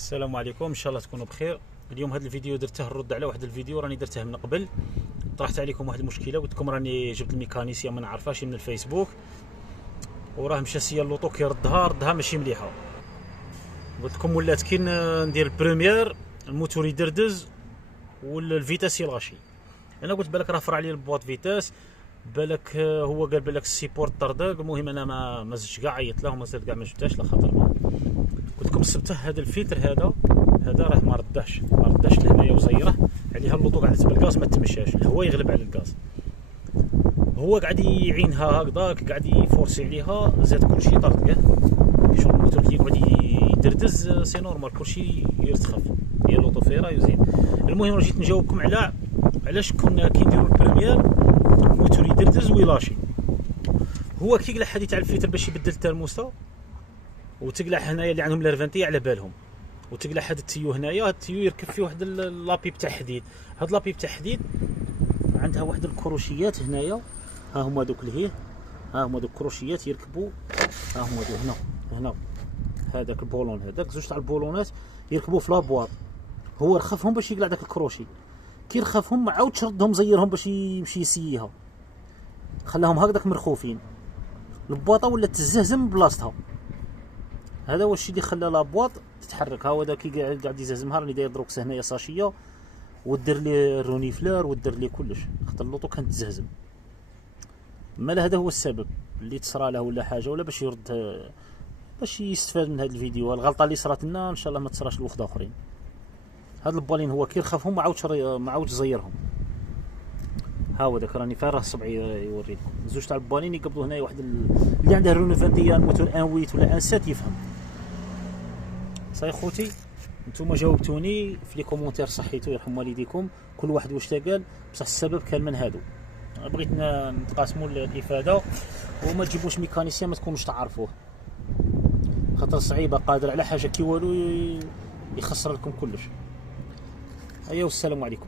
السلام عليكم، ان شاء الله تكونوا بخير. اليوم هذا الفيديو درته الرد على واحد الفيديو راني درته من قبل. طرحت عليكم واحد المشكله، قلت لكم راني جبت الميكانيسيه ما نعرفهاش من الفيسبوك، وراه مشى سيا اللوطو ردها ماشي مليحه. قلت لكم ولات كي ندير البريمير الموتور يدردز والفيتاس يلغشي. انا قلت بالك راه فرع عليه البواط فيتاس، بالك هو قال بالك السيبورت طردق. المهم انا ما زدتش كاع، عيطت له وما زدت كاع ما جبتهاش لخاطر قلت لكم السبته هذا الفلتر هذا راه ما رداش لهنايا وزيره عليها اللوطو قاعده بالغاز ما تمشاش، الهواء يغلب على الغاز. هو قاعد يعينها هكذاك، قاعد يفورسي عليها، زاد كلشي طرد كاع كي شغل الموتور كي يقعد يدردز سي نورمال كلشي يرتخف، هي اللوطو فيرا يزين. المهم جيت نجاوبكم على علاش كنا كي نديرو البريمير الموتور يدردز ويلاشي. هو كي قلع هذه تاع الفلتر باش يبدل الترموسه، وتقلع هنايا اللي عندهم لارفانتي على بالهم، وتقلع هذا التيو هنايا، هذا التيو يركب فيه واحد لابيب تاع حديد. هاد لابيب تاع حديد عندها واحد الكروشيات هنايا، ها هما دوك لهيه، ها هما دوك الكروشيات يركبوا، ها هما دوك هنا هذاك البولون، هذاك زوج تاع البولونات يركبوا في لابواط. هو رخفهم باش يقلع داك الكروشي، كي رخفهم ما عاودش ردهم زيرهم باش يمشي يسييها، خلاهم هكذاك مرخوفين. البواطه ولات تزهزم بلاصتها. هذا هو الشيء اللي خلى لابواط تتحرك. ها هو دا كي قاعد يزهزمها، راني داير دروكس هنايا ساشيه ودير لي الروني فلور ودير لي كلش، خاطر اللوطو كانت تزهزم. مالا هذا هو السبب اللي تصرى له ولا حاجه، ولا باش يرد، باش يستفاد من هذا الفيديو. الغلطه اللي صرات لنا ان شاء الله ما تصراش لوخد اخرين. هاد البالين هو كي رخفهم ما عاودش زيرهم. ها هو داك راني فارغ صبعي يوريكم. زوج تاع البالين يقبضوا هنايا واحد اللي عنده رونوفانتيان موتور 1.8 ولا 1.7 يفهم. صاي خوتي، نتوما جاوبتوني في لي كومونتير، صحيتو يرحم والديكم، كل واحد واش تقال، بصح السبب كان من هادو. بغيت نتقاسموا الافاده، وما تجيبوش ميكانيسيان ما تكونوش تعرفوه، خاطر صعيبه قادر على حاجه كي والو يخسر لكم كلش. ايوا والسلام عليكم.